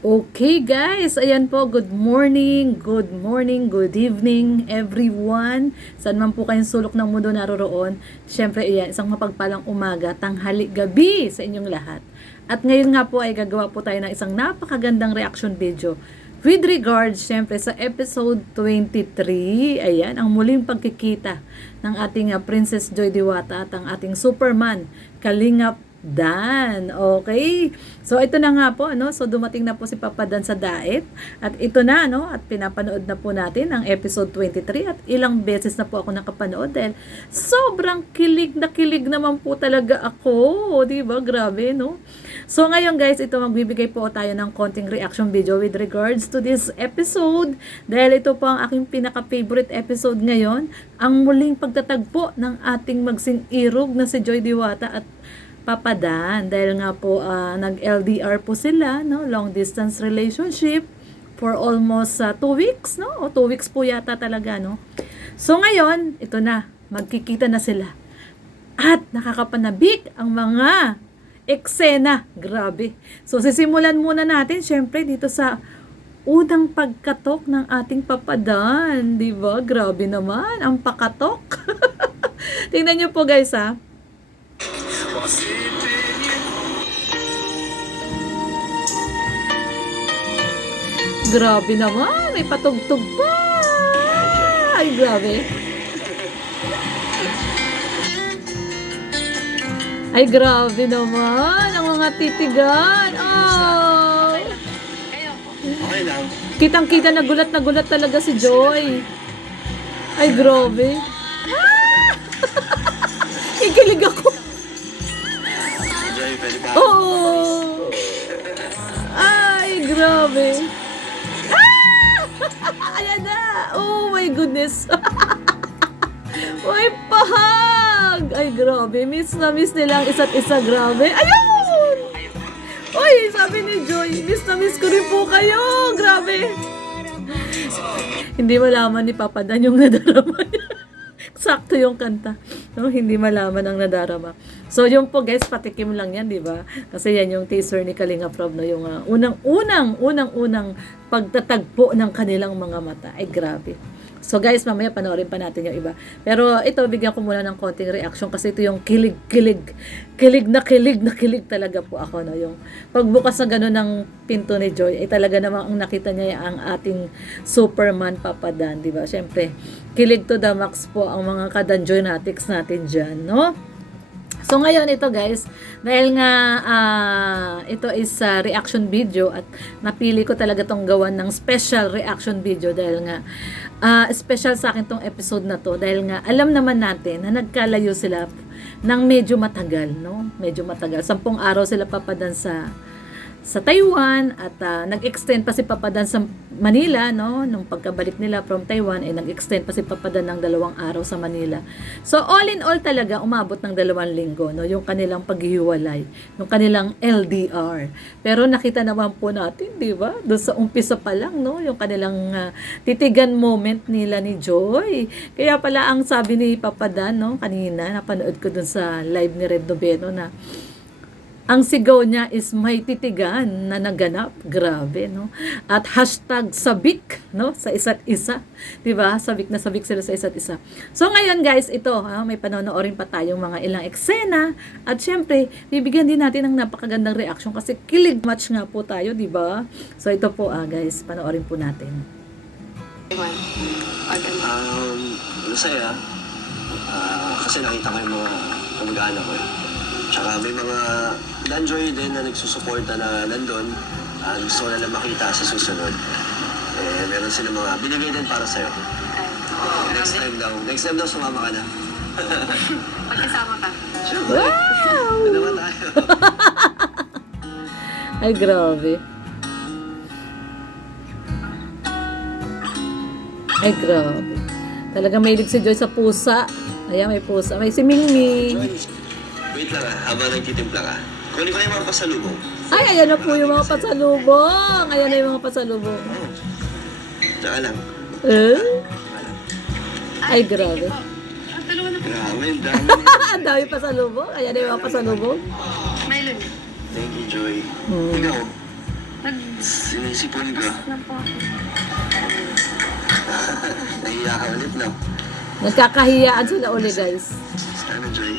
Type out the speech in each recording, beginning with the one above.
Okay guys, ayan po, good morning, good evening everyone. Saan man po kayong sulok ng mundo naroroon. Siyempre, ayan, isang mapagpalang umaga, tanghali, gabi sa inyong lahat. At ngayon nga po ay gagawa po tayo ng isang napakagandang reaction video. With regards, siyempre, sa episode 23, ayan, ang muling pagkikita ng ating Princess Joy Diwata at ang ating Superman, Kalingap Dan. Okay. So ito na nga po, ano? So dumating na po si Papa Dan sa Daet at ito na, no? At pinapanood na po natin ang episode 23 at ilang beses na po ako nakapanood dahil sobrang kilig na kilig naman po talaga ako, 'di ba? Grabe, no? So ngayon guys, ito magbibigay po tayo ng konting reaction video with regards to this episode dahil ito po ang aking pinaka-favorite episode ngayon, ang muling pagtatagpo ng ating magsing-irog na si Joy Diwata at Papa Dan, dahil nga po nag-LDR po sila, no? Long distance relationship for almost 2 weeks, no? O 2 weeks po yata talaga, no? So ngayon, ito na, magkikita na sila. At nakakapanabik ang mga eksena. Grabe. So sisimulan muna natin, syempre, dito sa unang pagkatok ng ating Papa Dan, di ba? Grabe naman, ang pakatok. Tingnan niyo po guys, ha? Grabe naman, may patugtog pa. Ay, grabe. Ay, grabe naman, ang mga titigan. Oh. Okay lang. Kitang-kita, na gulat talaga si Joy. Ay, grabe. Ah! Ikilig ako. Joy, pwede ba? Oh. Ay, grabe. Ayan na! Oh my goodness! May pahag! Ay, grabe. Miss na miss nila ang isa't isa. Grabe. Ayun! Uy, sabi ni Joy, miss na miss ko rin po kayo. Grabe. Hindi malaman ni Papa Dan yung nadarama niya. Sakto yung kanta. No, hindi malaman ang nadarama. So, yung po guys, patikim lang yan, di ba? Kasi yan yung teaser ni Kalinga Prab, no? Yung unang pagtatagpo ng kanilang mga mata. Ay, grabe. So guys, mamaya panoorin pa natin yung iba. Pero ito, bigyan ko muna ng konting reaction kasi ito yung kilig na kilig talaga po ako, no? Yung pagbukas na gano'n ng pinto ni Joy, ay talaga namang ang nakita niya ang ating Superman Papa Dan, di ba? Siyempre, kilig to the max po ang mga kadanjoynatics natin dyan, no? So ngayon ito guys, dahil nga ito is reaction video at napili ko talaga tong gawan ng special reaction video dahil nga special sa akin tong episode na to dahil nga alam naman natin na nagkalayo sila ng medyo matagal, no? Medyo matagal. 10 araw sila papadan sa Taiwan at nag-extend pa si Papa Dan sa Manila, no? Nung pagkabalik nila from Taiwan, nag-extend pa si Papa Dan ng 2 araw sa Manila. So, all in all talaga, umabot ng 2 linggo, no? Yung kanilang paghihiwalay, yung kanilang LDR. Pero nakita naman po natin, di ba? Doon sa umpisa pa lang, no? Yung kanilang titigan moment nila ni Joy. Kaya pala ang sabi ni Papa Dan, no? Kanina, napanood ko dun sa live ni Red Noveno na ang sigaw niya is may titigan na naganap. Grabe, no? At hashtag sabik, no? Sa isa't isa. Diba? Sabik na sabik sila sa isa't isa. So, ngayon guys, ito, may panonoorin pa tayong mga ilang eksena. At syempre, bibigyan din natin ng napakagandang reaction kasi kilig match nga po tayo, diba? So, ito po, guys, panoorin po natin. Masaya. Kasi nakita ko yung mga kamag-anak ko. Tsaka may mga Danjoy din na nagsusuporta na nandun. Gusto ko na lang makita sa susunod. Meron sila mga binigay din para sa'yo. Next time daw sumama ka na. Magkasama ka. Siyempre. Wow! Ano naman tayo? Ay, grabe. Ay, grabe. Talagang mahilig si Joy sa pusa. Ayan, may pusa. May si Mingming. Joy, wait lang habang nagtitimpla ka. Kunin ko na yung mga pasalubong. Ay, ayan na po yung mga pasalubong. Ayan na yung mga pasalubong. Tsaka lang. Ay, grabe. Ang tulungan na po. Grabe, ang dami. Ang dami pasalubong. Ayan na yung mga pasalubong. Mylon. Thank you, Joy. Hmm. Ikaw, Sinisipon ka. lang po ako. Nahiya ka ulit, no? Nagkakahiyaan sila uli, guys. Ano, Joy?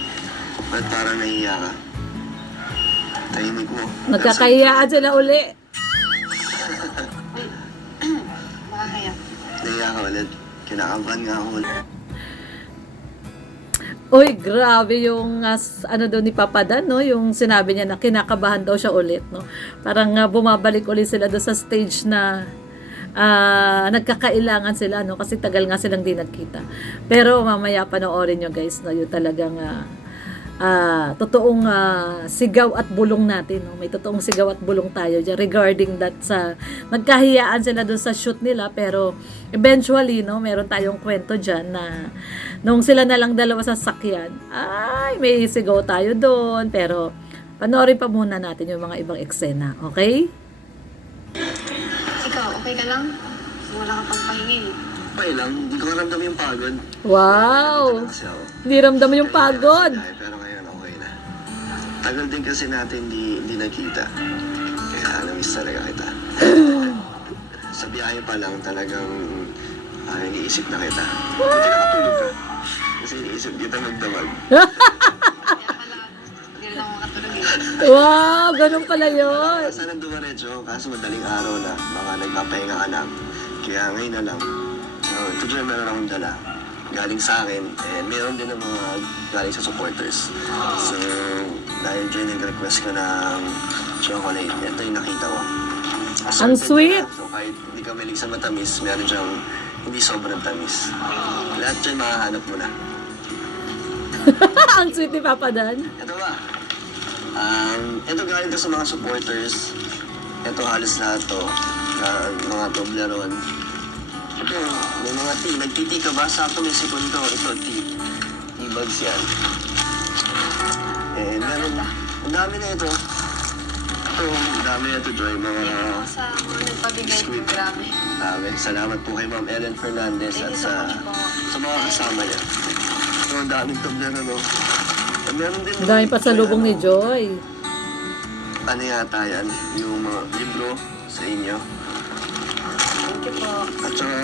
Ba't parang nahiya ka? Tahimik mo. Nagkakahiyaan sila uli. Makakaya. Nahiya ka ulit. Kinakabahan nga ako ulit. Uy, grabe yung ano daw ni Papa Dan, no? Yung sinabi niya na kinakabahan daw siya ulit, no? Parang bumabalik ulit sila doon sa stage na nagkakailangan sila, no? Kasi tagal nga silang di nagkita. Pero mamaya panoorin nyo, guys, no? Yung talagang totoong sigaw at bulong natin, no? May totoong sigaw at bulong tayo dyan regarding that sa nagkahiyaan sila doon sa shoot nila, pero eventually, no, meron tayong kwento dyan na nung sila na lang dalawa sa sakyan, ay may sigaw tayo doon, pero panoorin pa muna natin yung mga ibang eksena, okay? Ikaw, okay ka lang? Wala ka pang pahingi. Okay lang, hindi ko ramdam yung pagod. Wow! Kasi ako. Hindi ramdam mo yung pagod. Ay, pero ngayon okay na. Tagal din kasi natin di nakita. Kaya namiss talaga kita. Sa biyahe pa lang talagang iniisip na kita. Hindi nakatulog ka. Kasi iniisip kita magdamag. Kaya pala, hindi lang ako makatulog eh. Wow! Ganun pala yun. Sana dumaretso, kaso madaling araw na. Baka nagpapahinga ka na. Kaya ngayon na lang. So, ito dyan meron akong dala. Galing sa akin, and meron din ng mga galing sa supporters. So, dahil dyan nag-request ko ng chocolate, ito yung nakita ko. Ang sweet! So, kahit hindi ka malig sa matamis, meron diyang hindi sobrang tamis. Lahat dyan makahanap mo na. Ang sweet ni Papa Dan. Ito ba? Ito galing to sa mga supporters. Ito halos lahat to. Mga Toblerone. Ito, may mga tea. Nagtiti ka ba? Sakto may sipon ko. Ito, tea. Tea bags yan. Eh, meron. Ang dami na ito. Ito, ang dami na ito, Joy. Mga Ako sa mga nagpabigay ko, grabe. dami. Salamat po kay Ma'am Ellen Fernandez Thank at you so sa, much po. sa mga kasama niya. Ito, ang daming Toblerone, no? Eh, meron din. Ang dami pa sa lubong ni Joy. Ano yata yan? Yung mga libro sa inyo. Thank you po. At saka,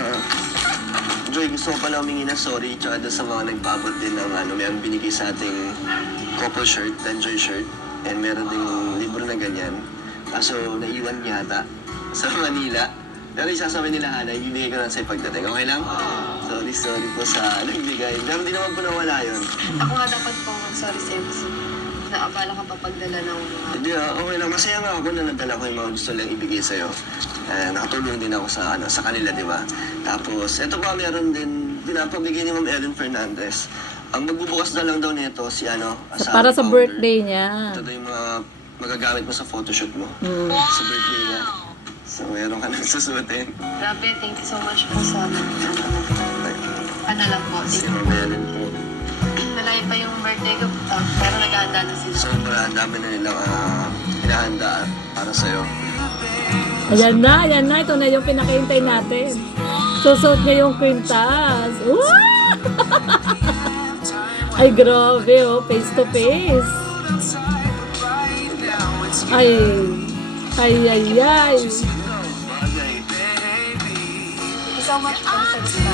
Joy, gusto ko pala humingi na sorry tsaka doon sa mga nagpaabot din ng meron binigay sa ating couple shirt, Danjoy shirt. And meron ding libro na ganyan. Kaso, naiwan yata sa Manila. Pero isasabi nila, Hana, ibibigay ko lang sa'yo pagdating. Okay lang? Sorry po sa nagbigay. Pero di naman po nawala yun. Ako nga dapat po mag-sorry sa MC. Naabala ka pa pagdala ng mga... Hindi okay lang. Masaya nga ako na nadala ko yung mga gusto lang ibigay sa'yo. Nakatulong din ako sa kanila, di ba? Tapos, eto pa meron din, pinapabigay ni Ma'am Ellen Fernandez. Ang magbubukas na lang daw nito si Para sa founder. birthday niya. Ito daw yung mga magagamit mo sa photoshoot mo. Mm. Sa birthday niya. So, meron ka nang susuotin. Grabe, thank you so much po sa... Ano lang po, Si thank you. Ma'am Ellen po. Malayo pa yung birthday ko, pero nag-aanda na sila. Sobra, ang dami na nilang hinahanda para sa'yo. Ayan na. Ito na yung pinakahintay natin. Susuot niya yung kwintas. Wow! Ay, grabe, oh. Face to face. Ay. Ay. Bagay. Thank you so much po sa gusto.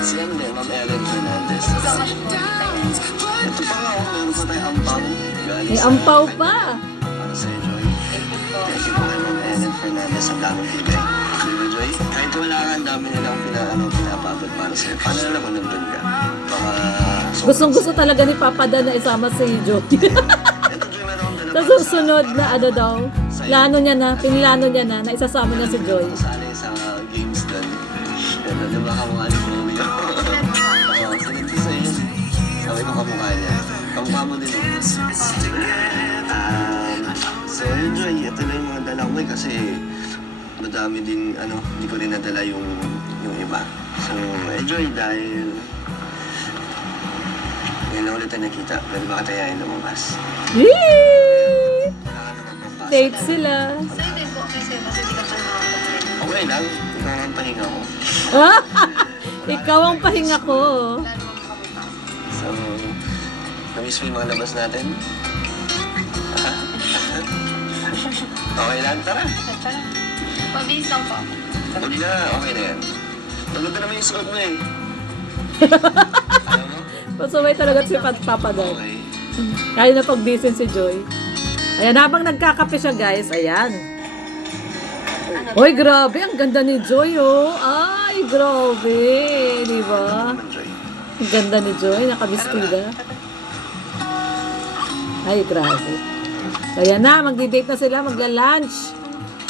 Si ano din, Ma'am Ellen Fernandez. Thank you so much po. Ito pa nga, meron pa tayong ampaw. Galing May sa ampaw akin. pa. Para sa'yo, Joy. Thank you po. Thank you po kay Ma'am Ellen Fernandez. Ang daming bigay. Di ba, Joy? Kahit wala ka, ang dami nilang pinapabot para sa'yo. Paano na lang kung nandun ka? Baka... Gustong-gusto talaga ni Papa Dan na isama si Joy. Ito, Joy, meron akong dala Sa para susunod na ano daw, pinlano niya na isasama niya si Joy. Sali sa games doon. Pero di ba kamukha ni Chloe? Oo, sinag ko sa'yo yun. Sabi ko kamukha niya. Kamukha mo din eh. So yun, Joy, ito na yung mga dala ko kasi madami din, hindi ko rin nadala yung iba. So, enjoy dahil ngayon na ulit tayo nakita. Pwede ba katayain lumabas? Yee! Wala ka naman pang pasok. Date sila. Sa'yo din po, okay sa'yo kasi di ka po nakakapagdala. Okay lang. Ikaw ang pahinga ko. Ikaw ang pahinga ko. Wala naman makamukha. So, namiss mo yung mga labas natin? Okay lang, tara. Tara. Mabilis lang po. Hindi na, okay na yan. Maganda naman yung suot mo eh. Alam mo? Pasaway talaga si Papa Dan. Okay. Kaya na pag-busy si Joy. Ayan, habang nagkakape siya guys, ayan. Uy, grabe, ang ganda ni Joy, oh. Ay, grabe, di ba? Naman, Joy. Ang ganda ni Joy, nakabistida. Ay, grabe. So, ayan na, magdi-date na sila, magla-lunch.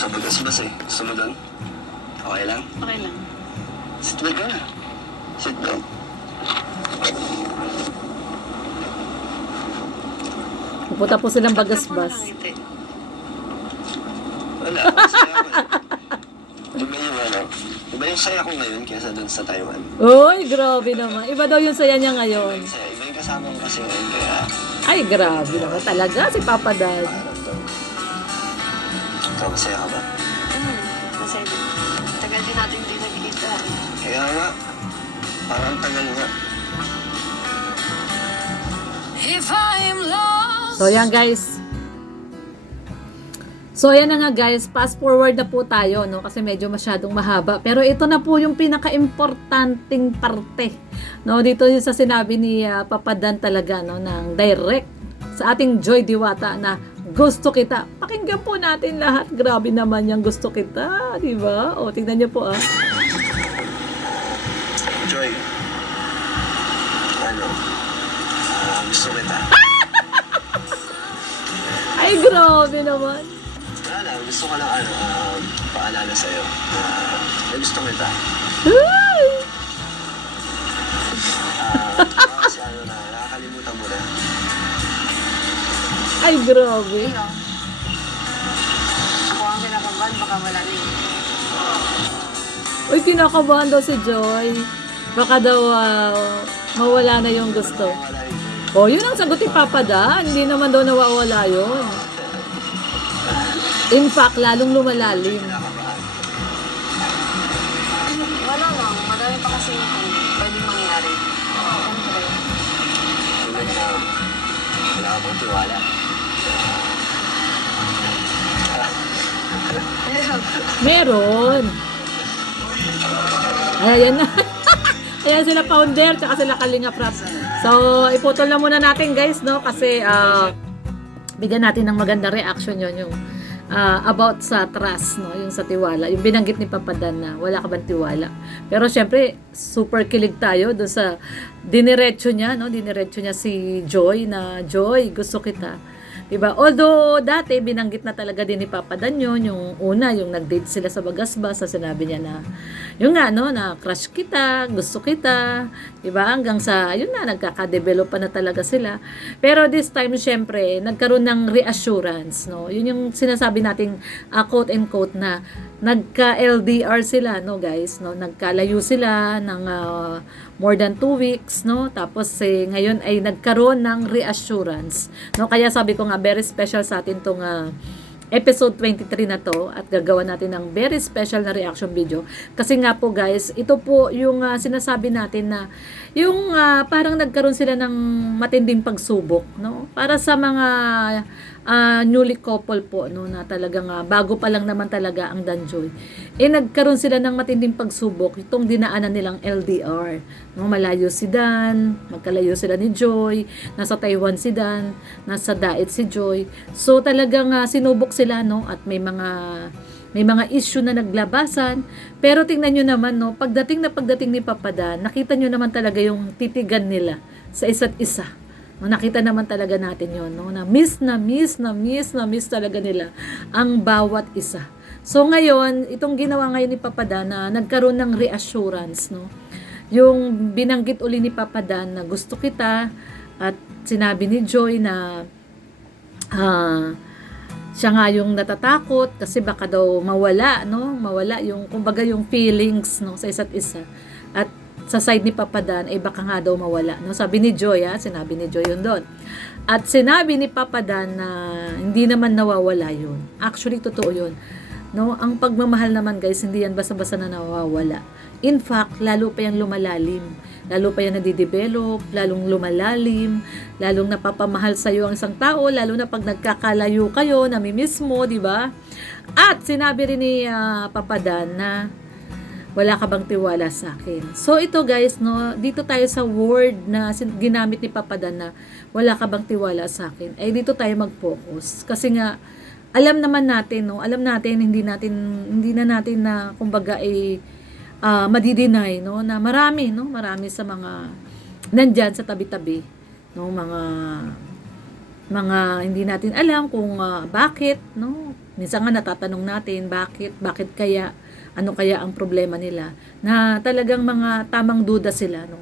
Sa pagkasibas eh. Gusto mo doon? Okay lang? Okay lang. Seatbelt ka na. Seatbelt. Pupunta po silang bagasbas. Ngiti. Wala, masaya ako eh. Iba yung ano, iba yung saya ko ngayon kaysa doon sa Taiwan. Uy, grabe naman. Iba daw yung saya niya ngayon. Iba yung kasama ko kasi ngayon kaya Ay, grabe naman talaga si Papa Dan. parang to. Ikaw, masaya ka ba? Masaya din. Tagal din natin hindi nagkikita. Kaya nga, parang tagal nga. So, yan guys. So, ayan na nga guys. Fast forward na po tayo, no? Kasi medyo masyadong mahaba. Pero ito na po yung pinaka-importanting parte. No? Dito yung sa sinabi ni Papa Dan talaga, no? Ng direct sa ating Joy Diwata na gusto kita. Pakinggan po natin lahat. Grabe naman yung gusto kita. Diba? O, tingnan niyo po ah. Joy, ano, gusto kita. Ay, grabe naman. Wala lang, gusto ko lang ano, paalala sa'yo na gusto kita. Ay! Kasi ano na, nakakalimutan mo na. Ay, grabe. Ayun. Ako ang kinakabahan, baka wala na yun. Uy, kinakabahan daw si Joy. Baka daw mawala na yung gusto. Wala yun. Oh, yun ang sagot ni Papa Dan. Hindi naman daw nawawala yun. In fact, lalong lumalalim. Wala lang. Madami pa kasi pwedeng mangyari. Siyempre. Tulad na, wala ka pang tiwala. Meron. Ayan na. Ayan sila founder, tsaka sila Kalinga Prap. So, iputol na muna natin guys, no? Kasi, bigyan natin ng magandang reaction yun, yung about sa trust, no? Yung sa tiwala. Yung binanggit ni Papa Dan na wala ka bang tiwala. Pero syempre, super kilig tayo doon sa diniretso niya, no? Diniretso niya si Joy na, Joy, gusto kita. Diba? Although, dati, binanggit na talaga din ni Papa Dan yun, yung una, yung nag-date sila sa Bagasbas, sa sinabi niya na, yung nga, no, na crush kita, gusto kita, diba? Hanggang sa, yun na, nagkaka-develop pa na talaga sila. Pero this time, syempre, nagkaroon ng reassurance, no? Yun yung sinasabi nating, quote and quote na, nagka-LDR sila, no, guys, no? Nagkalayo sila ng more than 2 weeks, no? Tapos ngayon ay nagkaroon ng reassurance, no? Kaya sabi ko nga very special sa atin tong episode 23 na to at gagawa natin ng very special na reaction video. Kasi nga po guys, ito po yung sinasabi natin na yung parang nagkaroon sila ng matinding pagsubok, no? Para sa mga newly couple po, no, na talagang bago pa lang naman talaga ang Danjoy. Nagkaroon sila ng matinding pagsubok itong dinaanan nilang LDR. No, malayo si Dan, magkalayo sila ni Joy, nasa Taiwan si Dan, nasa Daet si Joy. So talagang sinubok sila, no, at may mga issue na naglabasan. Pero tingnan nyo naman, no, pagdating ni Papa Dan, nakita nyo naman talaga yung titigan nila sa isa't isa. No, nakita naman talaga natin yon, no, na miss talaga nila ang bawat isa. So ngayon, itong ginawa ngayon ni Papa Dan na nagkaroon ng reassurance, no. Yung binanggit uli ni Papa Dan na gusto kita at sinabi ni Joy na siya nga yung natatakot kasi baka daw mawala, no? Mawala yung kumbaga yung feelings, no, sa isa't isa. At sa side ni Papa Dan ay baka nga daw mawala, no? Sabi ni Joy, sinabi ni Joy yun doon. At sinabi ni Papa Dan na hindi naman nawawala yun. Actually totoo yun. No, ang pagmamahal naman guys, hindi yan basta-basta na nawawala. In fact, lalo pa yung lumalalim. Lalo pa yung nadidevelop, lalong lumalalim, lalong napapamahal sa iyo ang isang tao, lalo na pag nagkakalayo kayo, namimiss mo, di ba? At sinabi rin ni Papa Dan na wala ka bang tiwala sa akin. So ito guys, no, dito tayo sa word na ginamit ni Papa Dan na wala ka bang tiwala sa akin. Ay dito tayo mag-focus kasi nga alam naman natin, no, alam natin hindi na natin na kumbaga ay madideny, no, na marami sa mga nandyan sa tabi-tabi, no, mga hindi natin alam kung bakit, no. Minsan nga natatanong natin bakit kaya, ano kaya ang problema nila, na talagang mga tamang duda sila, no.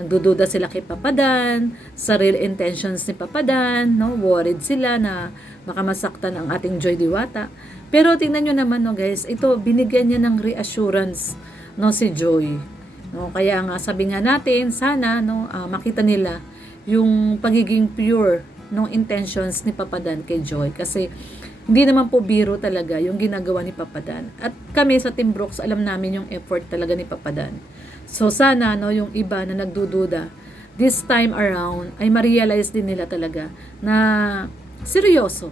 Nagdududa sila kay Papa Dan, sa real intentions ni Papa Dan, no, worried sila na baka masaktan ang ating Joy Diwata. Pero tingnan nyo naman, no guys, ito binigyan niya ng reassurance, no, si Joy, no. Kaya nga sabi nga natin sana, no, makita nila yung pagiging pure ng intentions ni Papa Dan kay Joy, kasi hindi naman po biro talaga yung ginagawa ni Papa Dan. At kami sa Team Brooks, alam namin yung effort talaga ni Papa Dan. So sana, no, yung iba na nagdududa this time around ay ma-realize din nila talaga na seryoso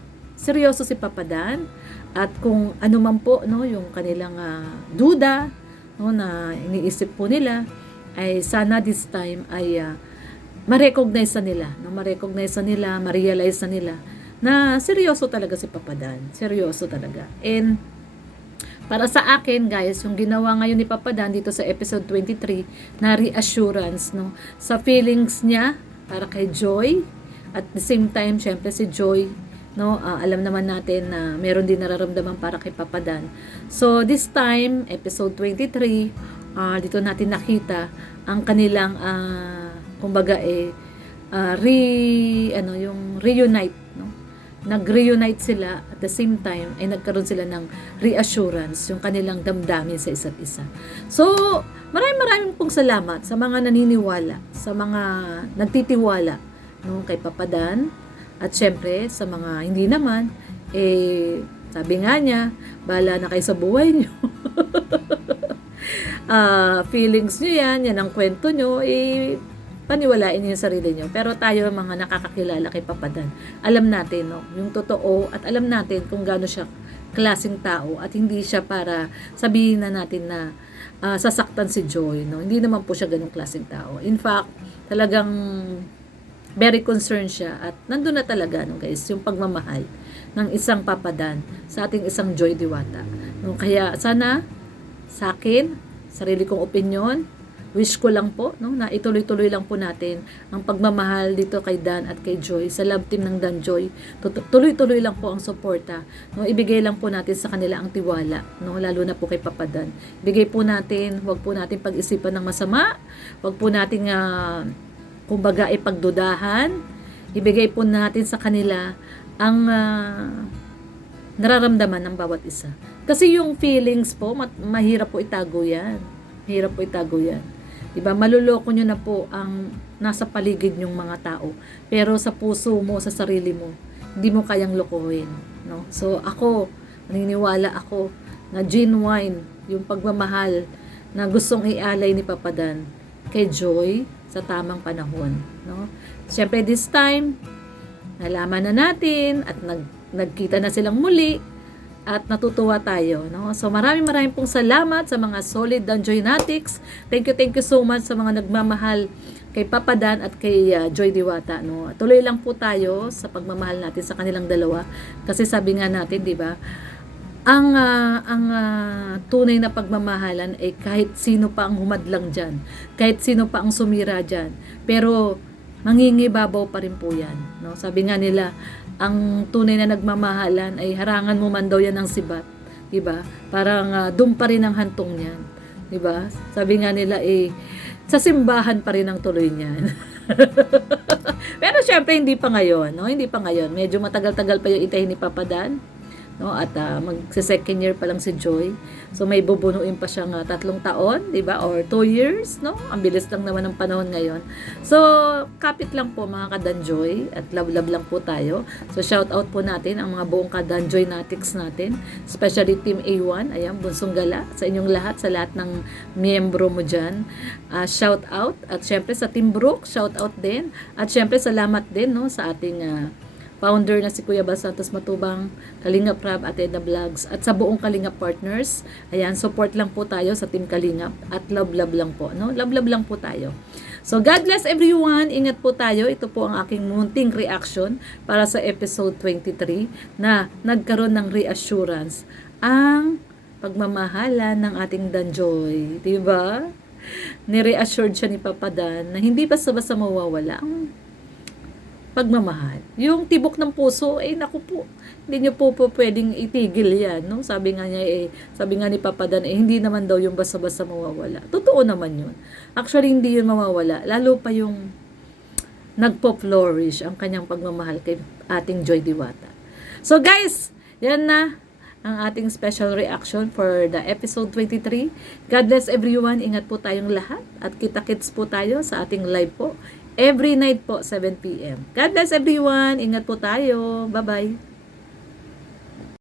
si Papa Dan, at kung ano man po, no, yung kanilang duda, no, na iniisip po nila, ay sana this time ay ma-recognize na nila, no, ma-realize na nila na seryoso talaga si Papa Dan, seryoso talaga. And para sa akin guys, yung ginawa ngayon ni Papa Dan dito sa episode 23 na reassurance, no, sa feelings niya para kay Joy, at the same time syempre si Joy, no, alam naman natin na meron din nararamdaman para kay Papa Dan. So this time episode 23, dito natin nakita ang kanilang kumbaga yung reunite, no. Nag-reunite sila, at the same time ay nagkaroon sila ng reassurance yung kanilang damdamin sa isa't isa. So maraming pong salamat sa mga naniniwala, sa mga nagtitiwala, no, kay Papa Dan. At syempre, sa mga hindi naman, sabi nga niya, bahala na kayo sa buhay niyo. Feelings niyo yan ang kwento niyo, paniwalain niyo yung sarili niyo. Pero tayo, mga nakakakilala kay Papa Dan, alam natin, no, yung totoo, at alam natin kung gaano siya klaseng tao, at hindi siya para sabihin na natin na sasaktan si Joy, no. Hindi naman po siya ganong klaseng tao. In fact, talagang very concerned siya, at nandun na talaga, no guys, yung pagmamahal ng isang Papa Dan sa ating isang Joy Diwata, no. Kaya sana sa akin, sarili kong opinion, wish ko lang po, no, na ituloy-tuloy lang po natin ang pagmamahal dito kay Dan at kay Joy, sa love team ng Dan Joy. Tuloy-tuloy lang po ang suporta, no. Ibigay lang po natin sa kanila ang tiwala, no, lalo na po kay Papa Dan. Ibigay po natin, wag po natin pag-isipan ng masama, wag po natin kumbaga ipagdudahan. Ibigay po natin sa kanila ang nararamdaman ng bawat isa. Kasi yung feelings po, mahirap po itago yan. Mahirap po itago yan. Diba? Maluloko nyo na po ang nasa paligid nyong mga tao. Pero sa puso mo, sa sarili mo, hindi mo kayang lokohin. No? So ako, naniniwala ako na genuine yung pagmamahal na gustong ialay ni Papa Dan kay Joy sa tamang panahon, no? Siyempre this time nalaman na natin at nagkita na silang muli, at natutuwa tayo, no? So maraming pong salamat sa mga solid Dan Joynatics. Thank you so much sa mga nagmamahal kay Papa Dan at kay Joy Diwata, no? Tuloy lang po tayo sa pagmamahal natin sa kanilang dalawa, kasi sabi nga natin, di ba, ang tunay na pagmamahalan ay kahit sino pa ang humadlang dyan, kahit sino pa ang sumira dyan, pero mangingibabaw pa rin po yan, no? Sabi nga nila, ang tunay na nagmamahalan ay harangan mo man daw yan ng sibat, diba? Parang doon pa rin ang hantong niyan, diba? Sabi nga nila, sa simbahan pa rin ang tuloy niyan. Pero syempre hindi pa ngayon, no? Hindi pa ngayon, medyo matagal-tagal pa yung itahin ni Papa Dan, no? At magse-second year pa lang si Joy. So may bubunuin pa siyang 3 taon, 'di ba? Or 2 years, no? Ang bilis lang naman ng panahon ngayon. So kapit lang po mga kadanjoy at love lang po tayo. So shout out po natin ang mga buong kadanjoy natics natin, especially Team A1, ayan, bunsong gala sa inyong lahat, sa lahat ng miyembro mo diyan. Shout out at syempre sa Team Brook, shout out din. At syempre salamat din, no, sa ating founder na si Kuya Bal Santos Matubang, Kalingap Rab at Edna Vlogs, at sa buong Kalingap partners. Ayan, support lang po tayo sa Team Kalingap at love lang po, no? Love lang po tayo. So God bless everyone. Ingat po tayo. Ito po ang aking munting reaction para sa episode 23 na nagkaroon ng reassurance ang pagmamahala ng ating Danjoy, 'di ba? Ni-reassured siya ni Papa Dan na hindi basta-basta mawawala ang pagmamahal. Yung tibok ng puso, naku po, hindi niyo po pwedeng itigil yan, no? Sabi nga ni Papa Dan, hindi naman daw yung basta-basta mawawala. Totoo naman yun. Actually, hindi yun mawawala. Lalo pa yung nagpo-flourish ang kanyang pagmamahal kay ating Joy Diwata. So guys, yan na ang ating special reaction for the episode 23. God bless everyone. Ingat po tayong lahat at kita-kits po tayo sa ating live po. Every night po, 7 p.m. God bless everyone. Ingat po tayo. Bye-bye.